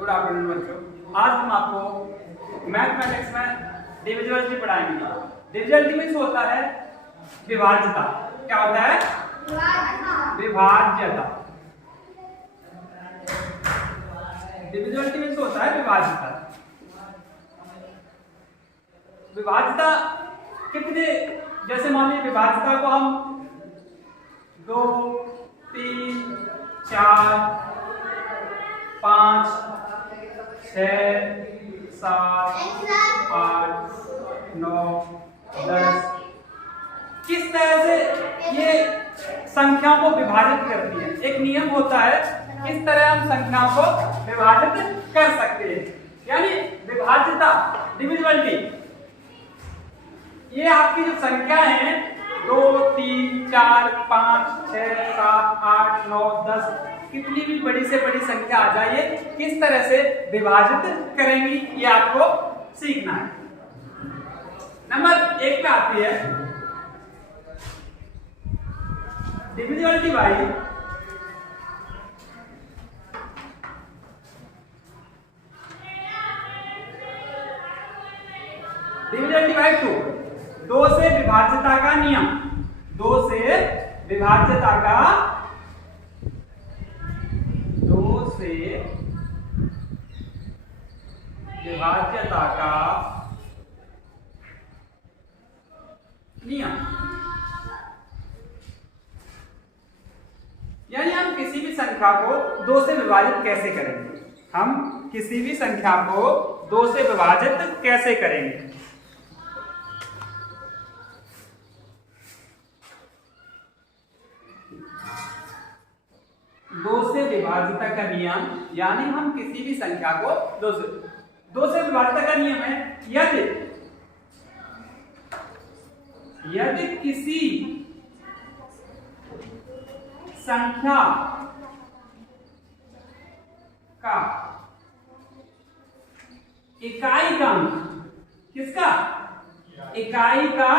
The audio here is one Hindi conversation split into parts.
गुड आफ्टरनून बच्चों। आज हम आपको मैथमेटिक्स में डिविजिबिलिटी पढ़ाएंगे। डिविजिबिलिटी मीन्स होता है विभाज्यता। क्या होता है? विभाज्यता। डिविजिबिलिटी मीन्स होता है विभाज्यता। विभाज्यता कितने, जैसे मान लीजिए विभाज्यता को हम 2, 3, 4, 5, 6, 7, 8, 9, 10 किस तरह से ये संख्याओं को विभाजित करती है। एक नियम होता है किस तरह हम संख्याओं को विभाजित कर सकते हैं, यानी विभाज्यता डिविजिबिलिटी। ये आपकी जो संख्या है 2, 3, 4, 5, 6, 7, 8, 9, 10 कितनी भी बड़ी से बड़ी संख्या आ जाए किस तरह से विभाजित करेंगी ये आपको सीखना है। नंबर 1 पे आती है डिविजिबिलिटी बाय डिविजिबिलिटी बाय 2। 2 से विभाज्यता का नियम। 2 से विभाज्यता का नियम, यानी हम किसी भी संख्या को 2 से विभाजित कैसे करेंगे। हम किसी भी संख्या को 2 से विभाजित कैसे करेंगे। दो से विभाज्यता का नियम, यानी हम किसी भी संख्या को 2 से विभाज्यता का नियम है यदि किसी संख्या का इकाई का अंक, किसका इकाई का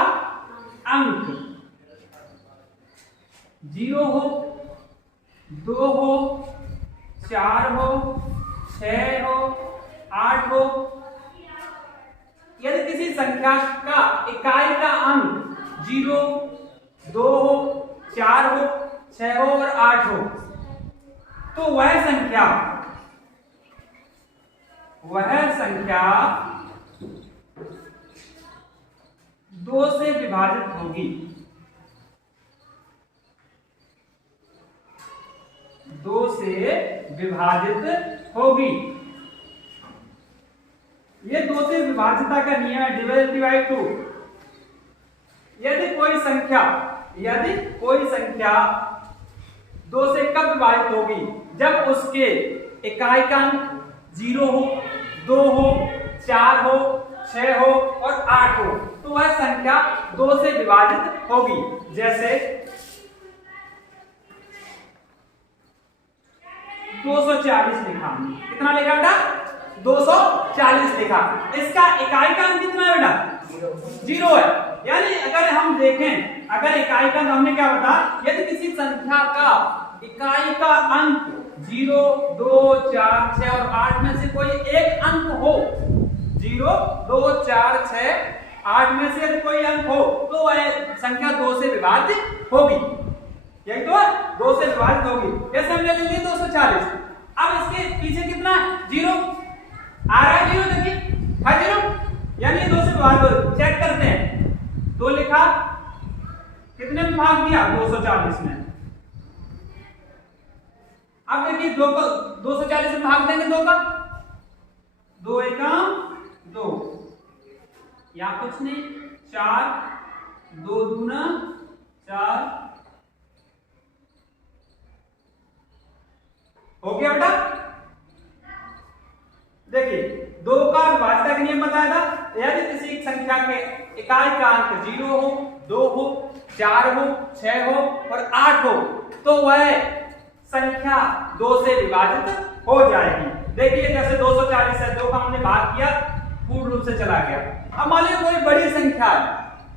अंक 0 हो, 2 हो, 4 हो, 6 हो, 8 हो। यदि किसी संख्या का इकाई का अंक 0, 2 हो, 4 हो, 6 हो और 8 हो, तो वह संख्या 2 से विभाजित होगी। 2 से विभाजित होगी। ये 2 से विभाज्यता का नियम है डिविजिबिलिटी बाय 2। यदि कोई संख्या 2 से कब विभाजित होगी? जब उसके इकाई का अंक 0 हो, 2 हो, 4 हो, 6 हो और 8 हो, तो वह संख्या 2 से विभाजित होगी। जैसे 240 लिखा, कितना लिखा बेटा? 240 लिखा। इसका इकाई का अंक कितना है बेटा? 0 है। यानी अगर हम देखें, अगर इकाई का अंक हमने क्या बताया, यदि किसी संख्या का इकाई का अंक 0, 2, 4, 6 और 8 में से कोई एक अंक हो, 0, 2, 4, 6, 8 में से यदि कोई अंक हो, तो वह संख्या 2 से विभाजित होगी। यही तो है, 2 से विभाजित होगी। जैसे हमने ले लिया 240। अब इसके पीछे कितना 0 आ रहा है? 0 देखिए, है 0, यानी 2 से विभाजित। चेक करते हैं, 2 लिखा, कितने में भाग दिया? 240 में। अब देखिए 2 को 240 में भाग देंगे 2 का, 2 एकम 2, या कुछ नहीं, 4, 2 दूना 4 हो गया बेटा। देखिए 2 का विभाज्यता का नियम बताया था। यदि किसी संख्या के इकाई का अंक 0 हो, 2 हो, 4 हो, 6 हो और 8 हो, तो वह संख्या 2 से विभाजित हो जाएगी। देखिए जैसे 240 है, 2 का हमने भाग किया, पूर्ण रूप से चला गया। अब मान लीजिए कोई बड़ी संख्या है,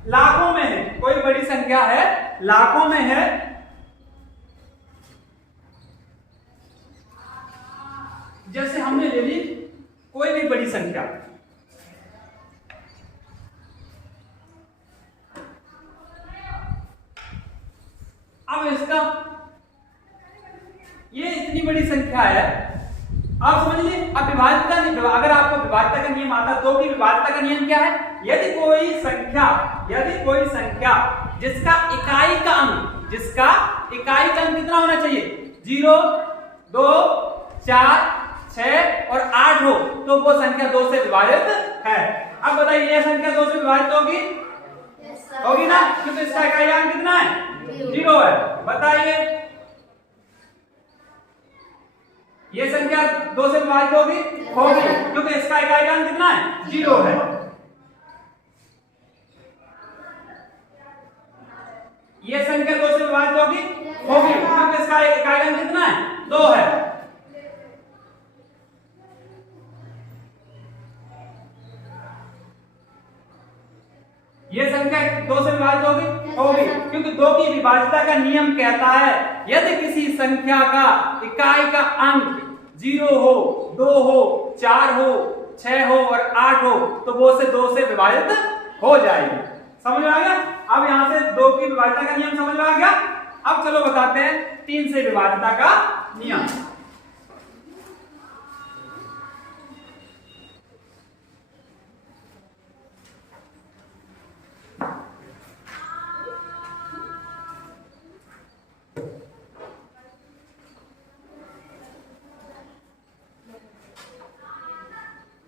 लाखों में है, कोई बड़ी संख्या है लाखों में है, जैसे हमने ले ली कोई भी बड़ी संख्या, अब इसका ये इतनी बड़ी संख्या है, आप समझ लीजिए। अब विभाज्यता, अगर आपको विभाज्यता का नियम आता तो भी विभाज्यता का नियम क्या है, यदि कोई संख्या जिसका इकाई का अंक कितना होना चाहिए, 0, 2, 4, 6 और 8 हो तो वो संख्या 2 से विभाजित है। अब बताइए ये संख्या 2 से विभाजित होगी ना, क्योंकि इसका इकाई अंक कितना है, 0 है। बताइए ये संख्या 2 से विभाजित होगी क्योंकि इसका इकाई अंक कितना है, 0 है। ये संख्या 2 से विभाजित होगी क्योंकि इसका इकाई अंक कितना है, 2 है। ये संख्या 2 से विभाजित होगी क्योंकि 2 की विभाज्यता का नियम कहता है यदि किसी संख्या का इकाई का अंक 0 हो, 2 हो, 4 हो, 6 हो और 8 हो तो वो से 2 से विभाजित हो जाएगी। समझ में आ गया? अब यहां से 2 की विभाज्यता का नियम समझ में आ गया। अब चलो बताते हैं 3 से विभाज्यता का नियम।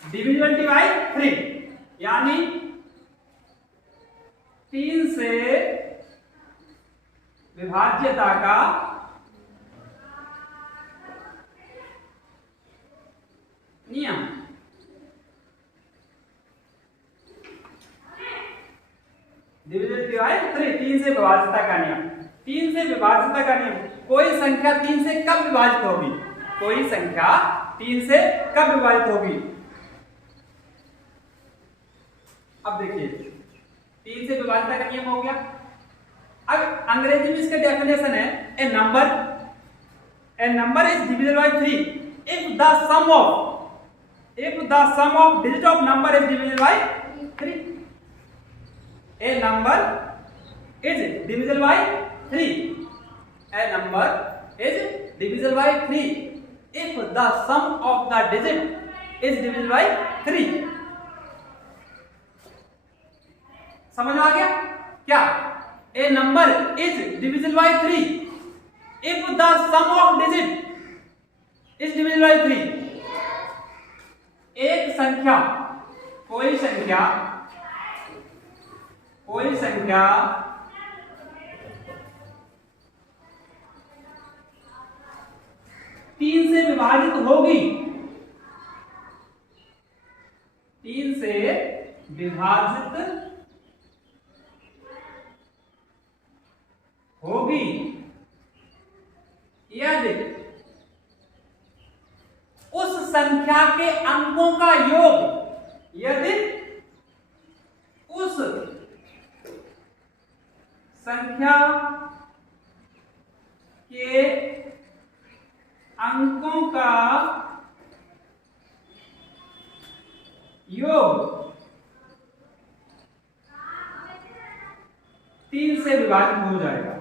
डिविजिबिलिटी बाय 3 यानी 3 से विभाज्यता का नियम। डिविजिबिलिटी बाय 3, 3 से विभाज्यता का नियम। 3 से विभाज्यता का नियम, कोई संख्या 3 से कब विभाजित होगी, कोई संख्या 3 से कब विभाजित होगी। अब देखिए 3 से विभाज्यता का नियम हो गया। अब अंग्रेजी में इसका डेफिनेशन है a number is divisible by 3 if the sum of digit of number is divisible by 3। A number is divisible by 3, a number is divisible by 3 if the sum of the digit is divisible by 3। समझ में आ गया क्या? A number is divisible by 3 if the sum of digit is divisible by 3। एक संख्या, कोई संख्या 3 से विभाजित होगी, 3 से विभाजित होगी यदि उस संख्या के अंकों का योग, यदि उस संख्या के अंकों का योग 3 से विभाजित हो जाएगा।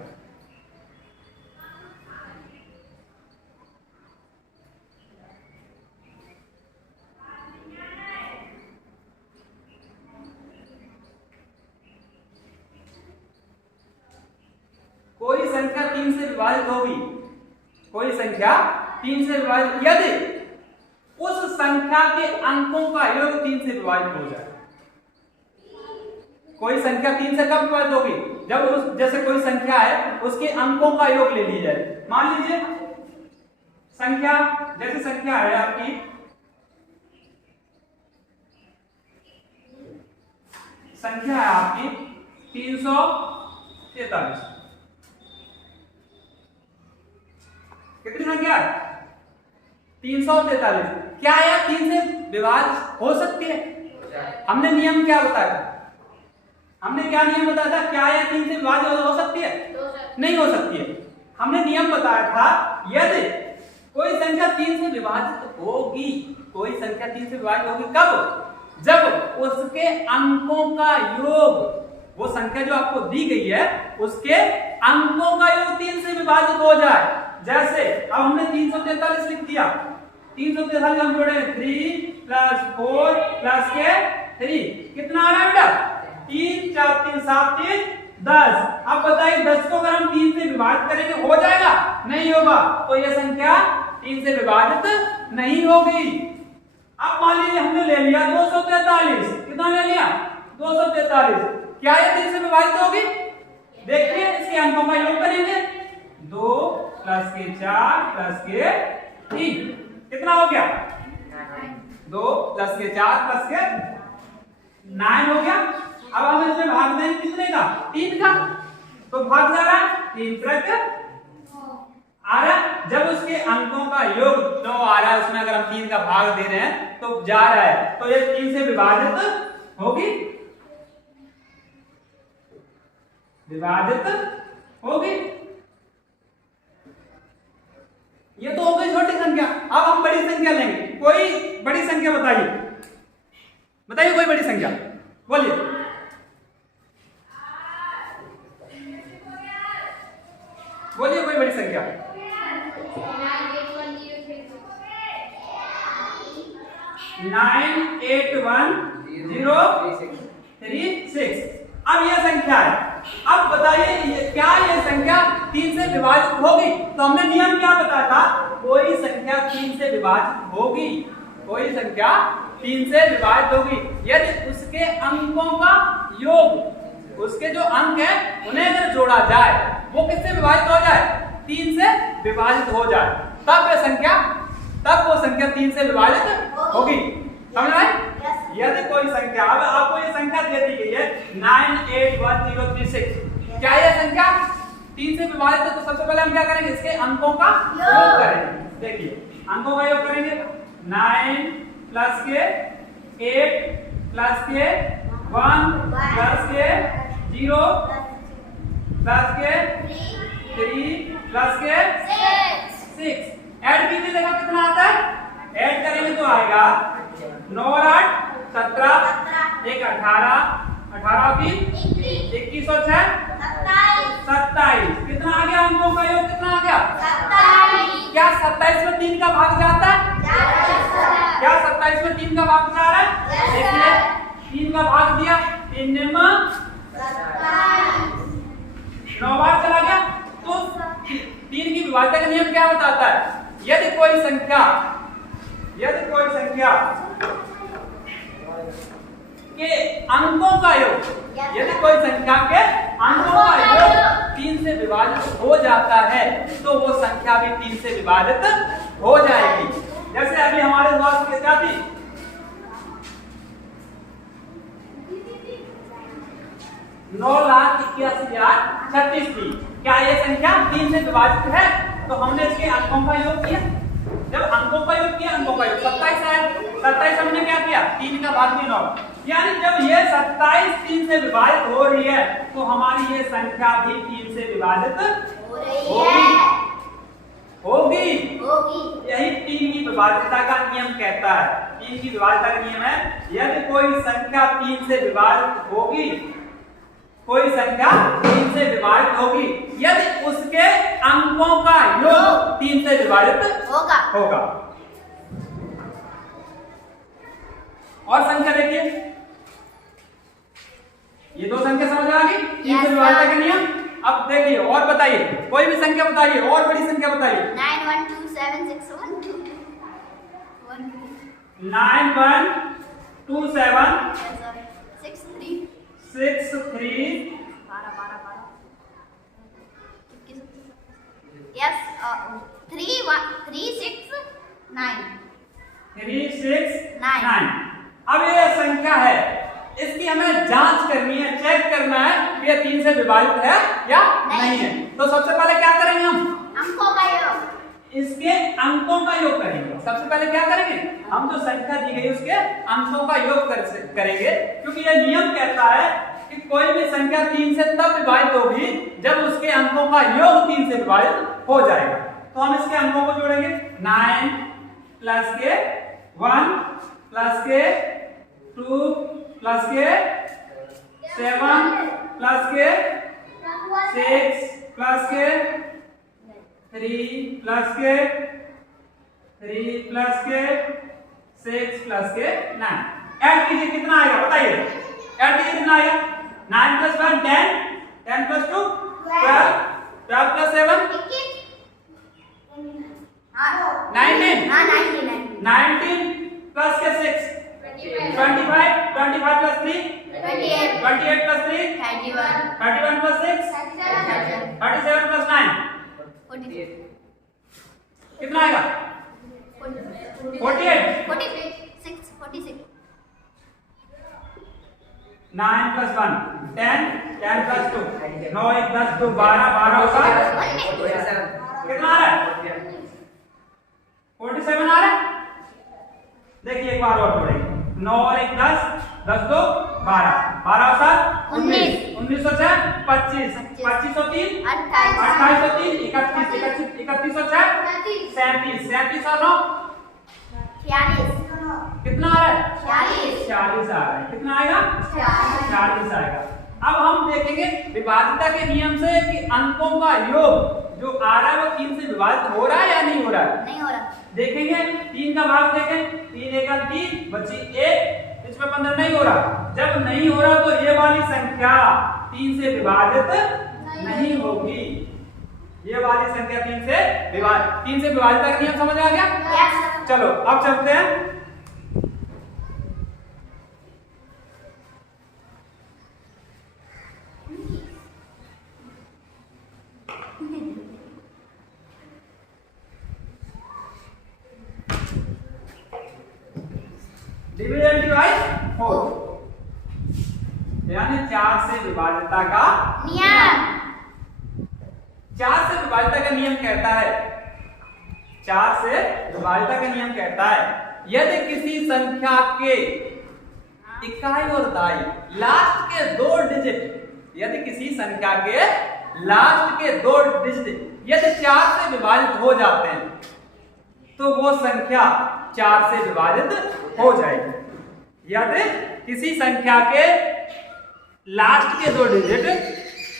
कोई संख्या 3 से विभाजित होगी, कोई संख्या 3 से विभाजित यदि उस संख्या के अंकों का योग 3 से विभाजित हो जाए। कोई संख्या 3 से कब विभाजित होगी, जब उस जैसे कोई संख्या है उसके अंकों का योग ले लीजिए। मान लीजिए संख्या, जैसे संख्या है आपकी संख्या है आपकी 343। कितनी संख्या है? 343। क्या यह 3 से विभाजित हो सकती है? हमने नियम क्या बताया था? हमने क्या नियम बताया था? क्या यह 3 से विभाजित हो सकती है? नहीं हो सकती है। हमने नियम बताया था यदि कोई संख्या 3 से विभाजित होगी। कोई संख्या 3 से विभाजित होगी कब? जब उसके अंकों का योग, वो संख्या जो आपको दी गई है उसके अंकों का योग 3 से विभाजित हो जाए। जैसे अब हमने 343 लिख दिया, 343 हम जोड़े 3 + 4 + के 3 कितना आ रहा है बेटा? 3 4 3 7 3 10। अब बताइए 10 को अगर हम 3 से विभाजित करेंगे हो जाएगा? नहीं होगा। तो यह संख्या 3 से विभाजित नहीं होगी। अब मान लीजिए हमने ले लिया 243, कितना ले लिया? 243। क्या ये 3 से विभाजित होगी? देखिए इसके अंकों का योग करेंगे, 2 + के 4 + के 3 कितना हो गया? 2 + के 4 + के 9 हो गया। अब हम इसमें भाग देंगे कितने का? 3 का। तो भाग जा रहा है 3 × आ रहा है। जब उसके अंकों का योग 9 आ रहा है, उसमें अगर हम 3 का भाग दे रहे हैं तो जा रहा है, तो ये 3 से विभाजित होगी, विभाजित होगी। ये तो हो गई छोटी संख्या। अब हम बड़ी संख्या लेंगे। कोई बड़ी संख्या बताइए, बताइए कोई बड़ी संख्या बोलिए। बोलिए कोई बड़ी संख्या। 9810336। अब यह संख्या है। अब बताइए क्या यह संख्या 3 से विभाजित होगी? तो हमने नियम क्या बताया था? कोई संख्या 3 से विभाजित होगी, कोई संख्या 3 से विभाजित होगी यदि उसके अंकों का योग, उसके जो अंक है उन्हें अगर जोड़ा जाए, वो किससे विभाजित हो जाए? 3 से विभाजित हो जाए, तब वो संख्या 3 से विभाजित होगी। समझ आए? यदि कोई संख्या, अब आपको ये संख्या दे दी गई है 9810336, क्या यह संख्या 3 से विभाजित है? तो सबसे पहले हम क्या करेंगे? इसके अंकों का योग करेंगे। देखिए अंकों का योग करेंगे, 9 + के 8 + के 1 + के 0 + के 3 + के 6। ऐड कीजिए, देखो कितना आता है। ऐड करेंगे तो आएगा 9 और 8 17, 1 18, 18 की 21 और 6 27। कितना आ गया? अंकों का योग कितना आ गया? 27। क्या 27 में 3 का भाग जाता है? क्या 27 में 3 का भाग जा रहा है? देखिए 3 का भाग दिया, 3 9 बार चला गया। तो 3 की विभाज्यता का नियम क्या बताता है? यदि कोई संख्या के अंकों का योग, यदि कोई संख्या के अंकों का योग 3 से विभाजित हो जाता है तो वो संख्या भी 3 से विभाजित हो जाएगी। जैसे अभी हमारे पास क्या थी? 9,81,036 थी। क्या ये संख्या 3 से विभाजित है? तो हमने इसके अंकों का योग किया। जब अंकों का योग किया, अंकों का योग 27 आया। 27 हमने क्या किया? 3 का भाग दिया 9। यानी जब ये 27 3 से विभाजित हो रही है तो हमारी ये संख्या भी 3 से विभाजित होगी। यही 3 की विभाज्यता का नियम कहता है। 3 की विभाज्यता का नियम है, यदि कोई संख्या 3 से विभाजित होगी, कोई संख्या 3 से विभाजित होगी यदि उसके अंकों का योग 3 से विभाजित होगा। और संख्या देखिए, ये 2 संख्या समझ आ गई? 3 से विभाजित का नियम। अब देखिए और बताइए, कोई भी संख्या बताइए, और बड़ी संख्या बताइए। 912761 9127 63 Yes, 369 369। अब ये संख्या है, इसकी हमें जांच करनी है, चेक करना है कि ये 3 से विभाजित है या नहीं है। तो सबसे पहले क्या करेंगे? हम अंकों का योग, इसके अंकों का योग करेंगे। सबसे पहले क्या करेंगे? हम जो संख्या दी गई उसके अंकों का योग करेंगे, क्योंकि यह नियम कहता है कि कोई भी संख्या 3 से तब विभाजित होगी जब उसके अंकों का योग 3 से विभाजित हो जाएगा। तो हम इसके अंकों को जोड़ेंगे, 9 प्लस के 1 प्लस के 2 प्लस के 7 प्लस के 6 प्लस के 3 प्लस के 3 प्लस के 6 प्लस के 9। ऐड कीजिए कितना आएगा बताइए, ऐड कीजिए कितना आएगा। 9 प्लस 1 10, 10 प्लस 2 12, 12 प्लस 7 19, 19 प्लस के 6 25, 25 प्लस 3 28 प्लस 3 31 प्लस 6 37 प्लस 9 कितना आएगा 46 9 प्लस 1 10, 10 प्लस 2 9 1 प्लस 2 12, 12 होगा कितना आ रहा है 47 आ रहा है। देखिए एक बार और पढ़ेंगे 9 और 1 10, 10 2 12, 12 और 7 19, 19 और 6 25, 25 और 3 28 और 3 31, 31 और 6 37, 37 और 9 कितना आ रहा है 46 आ रहा है। कितना आएगा 46 आएगा। अब हम देखेंगे विभाज्यता के नियम से कि अंकों का योग जो आ रहा है वो 3 से विभाजित हो रहा है या नहीं हो रहा है। नहीं हो रहा। देखेंगे 3 का भाग देखें 3 1 3 बची 1 इसमें 15 नहीं हो रहा। जब नहीं हो रहा तो ये वाली संख्या 3 से विभाजित नहीं होगी। ये वाली संख्या 3 से विभाजित का नियम समझ आ गया। Yes. चलो अब चलते हैं डिविजन डिवाइड 4 यानी 4 से विभाज्यता का नियम 4 से विभाज्यता का नियम कहता है 4 से विभाज्यता का नियम कहता है यदि किसी संख्या के इकाई और दहाई लास्ट के 2 डिजिट यदि किसी संख्या के लास्ट के 2 डिजिट यदि 4 से विभाजित हो जाते हैं तो वो संख्या 4 से विभाजित हो जाएगी। यदि किसी संख्या के लास्ट के 2 डिजिट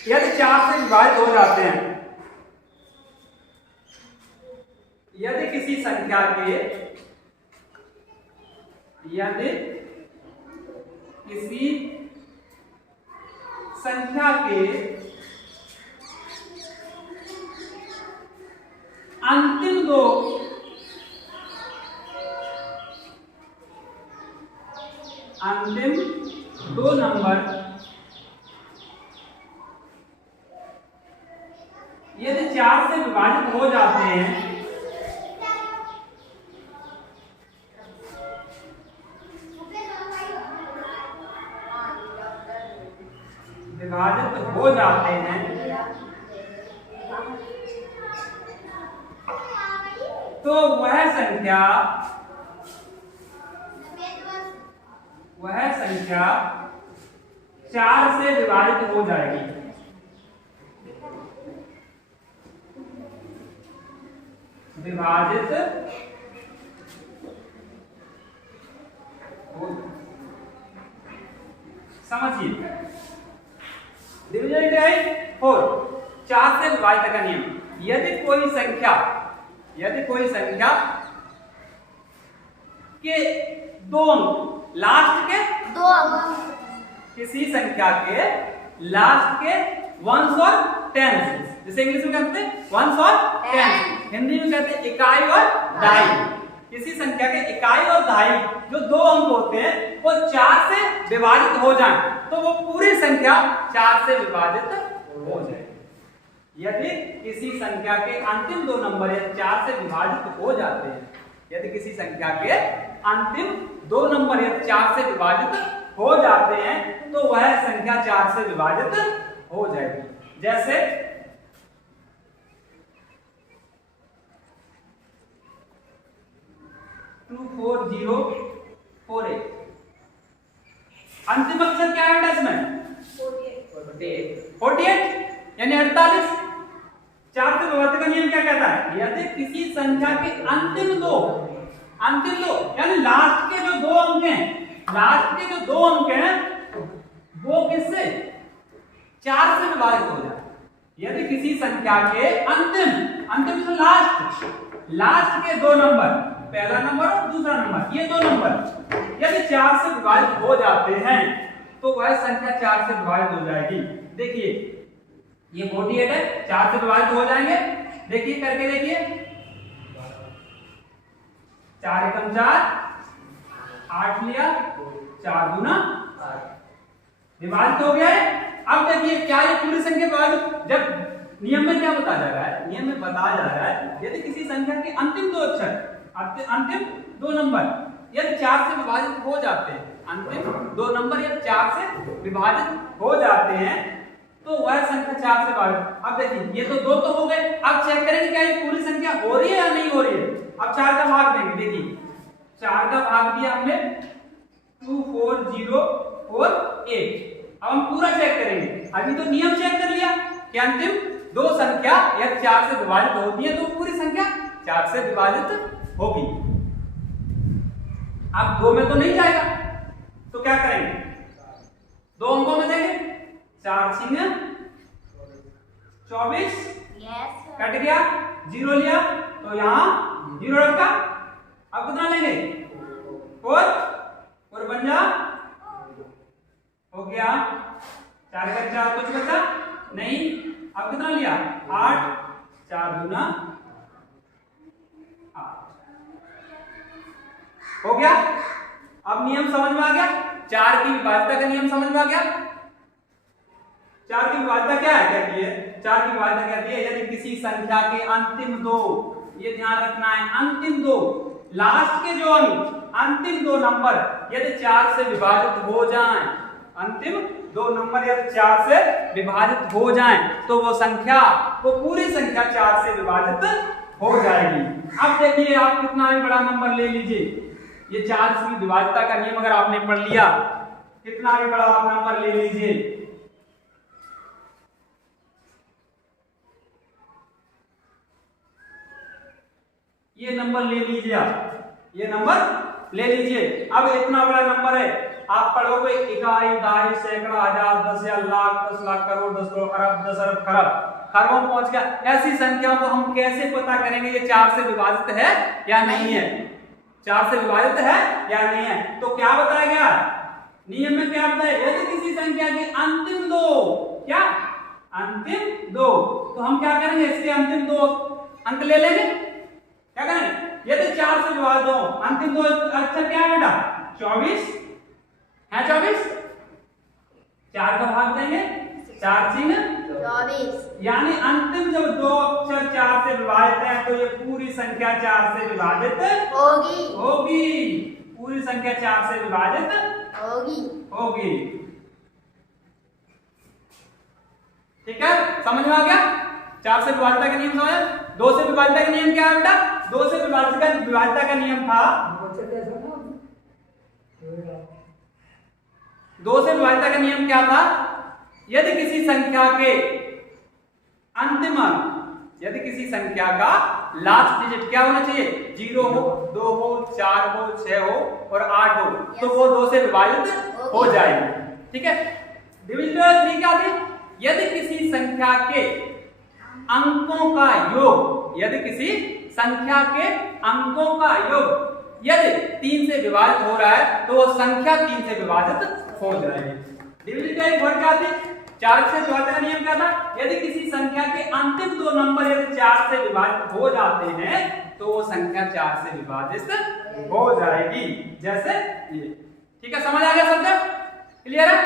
यदि 4 से विभाजित हो जाते हैं यदि किसी संख्या के यदि किसी संख्या के अंतिम 2 नंबर यदि 4 से विभाजित हो जाते हैं तो वह संख्या 4 से विभाजित हो जाएगी। विभाजित समझिए डिविजन डिवाइड 4 4 से विभाजित का नियम यदि कोई संख्या के 2 लास्ट के 2 किसी संख्या के लास्ट के 1s और 10s जैसे इंग्लिश में कहते हैं 1s और 10 हिंदी में कहते हैं इकाई और दहाई। किसी संख्या के इकाई और दहाई जो 2 अंक होते हैं वो 4 से विभाजित हो जाएं तो वो पूरी संख्या 4 से विभाजित हो जाए। यदि किसी संख्या के अंतिम 2 नंबर 4 से विभाजित हो जाते हैं यदि किसी संख्या के अंतिम 2 नंबर 4 से विभाजित हो जाते हैं तो वह संख्या 4 से विभाजित हो जाएगी। जैसे 24048 अंतिम अक्षर क्या है इसमें 48 यानी 48। 4 से विभाजित का नियम क्या कहता है यदि किसी संख्या के अंतिम 2 अंतिम दो यानी लास्ट के जो दो अंक हैं, लास्ट के जो दो अंक हैं वो किससे 4 से विभाजित हो जाए। यदि किसी संख्या के अंतिम तो लास्ट के दो नंबर, पहला नंबर और दूसरा नंबर, ये दो नंबर यदि 4 से विभाजित हो जाते हैं तो वह संख्या 4 से विभाजित हो जाएगी। देखिए ये 48 है, 4 से विभाजित हो जाएंगे। देखिए करके देखिए, 4 एकम 4, 8 लिया, 4 दूना विभाजित हो गया है। अब देखिए क्या ये पूरी संख्या विभाजित, जब नियम में क्या बताया जा रहा है, नियम में बताया जा रहा है यदि किसी संख्या के अंतिम दो अक्षर, अंतिम दो नंबर यदि 4 से विभाजित हो जाते हैं, अंतिम दो नंबर यदि 4 से विभाजित हो जाते हैं तो वह संख्या 4 से विभाजित। अब देखिए ये तो दो तो हो गए, अब चेक करेंगे क्या ये पूरी संख्या हो रही है या नहीं हो रही है। अब 4 का भाग देंगे, देखिए 4 का भाग दिया हमने 2 4 0 और 8। अब हम पूरा चेक करेंगे। अभी तो नियम चेक कर लिया कि अंतिम दो संख्या यदि 4 से विभाजित होती है तो पूरी संख्या 4 से विभाजित होगी। अब 2 में तो नहीं जाएगा तो क्या करेंगे, दो अंकों में देंगे, 4 6 24, कट गया, 0 लिया तो यहाँ 0 रखा। अब कितना लेंगे 4 बन जा हो गया, 4 का 4 कुछ बचा नहीं। अब कितना लिया 8, 4 दूना 8 हो गया। अब नियम समझ में आ गया, 4 की विभाज्यता का नियम समझ में आ गया। 4 की विभाज्यता क्या है, कहती है 4 की विभाज्यता कहती है यदि किसी संख्या के अंतिम दो, ये ध्यान रखना है, अंतिम दो, लास्ट के जो अंक, अंतिम दो नंबर यदि 4 से विभाजित हो जाएं, अंतिम दो नंबर यदि 4 से विभाजित हो जाएं तो वो संख्या, वो पूरी संख्या 4 से विभाजित हो जाएगी। अब देखिए आप कितना भी बड़ा नंबर ले लीजिए, ये 4 की विभाज्यता का नियम अगर आपने पढ़ लिया, कितना भी बड़ा आप नंबर ले लीजिए, ये नंबर ले लीजिए, आप ये नंबर ले लीजिए। अब इतना बड़ा नंबर है, आप पढ़ोगे इकाई, दहाई, सैकड़ा, हजार, 10,000, लाख, 10 लाख, करोड़, 10 करोड़, अरब, 10 अरब, खरब, खरबों पहुंच गया। ऐसी संख्याओं को हम कैसे पता करेंगे ये 4 से विभाजित है या नहीं है, 4 से विभाजित है या नहीं है। तो क्या बताया गया नियम में, क्या बताया, यदि किसी संख्या के अंतिम दो, क्या अंतिम दो, तो हम क्या करेंगे, इसके अंतिम दो अंक ले लेंगे। क्या करेंगे, यदि 4 से विभाजित हो, अंतिम दो अक्षर क्या है बेटा 24 है, 24, 4 का भाग देंगे, 4 6 24, यानी अंतिम जब दो अक्षर 4 से विभाजित है तो ये पूरी संख्या 4 से विभाजित होगी, पूरी संख्या 4 से विभाजित होगी। ठीक है, समझ में आ गया, 4 से विभाजित का नियम समझ। 2 से विभाजित का नियम क्या है बेटा, 2 से विभाजित का नियम था, 2 से विभाजित का नियम क्या था, यदि किसी संख्या के अंतिम अंक, यदि किसी संख्या का लास्ट डिजिट क्या होना चाहिए, 0 हो, 2 हो, 4 हो, 6 हो और 8 हो, तो वो 2 से विभाजित हो जाएगी। ठीक है, डिविजन 3 क्या थी, यदि किसी संख्या के अंकों का योग, यदि किसी संख्या के अंकों का योग यदि 3 से विभाजित हो रहा है तो वो संख्या 3 से विभाजित हो जाएगी। डिविजन का एक वर्ड क्या थी, 4 से विभाजित का नियम क्या था, यदि किसी संख्या के अंतिम दो नंबर यदि 4 से विभाजित हो जाते हैं तो वो संख्या 4 से विभाजित हो जाएगी, जैसे ये। ठीक है, समझ आ गया, सब क्लियर है।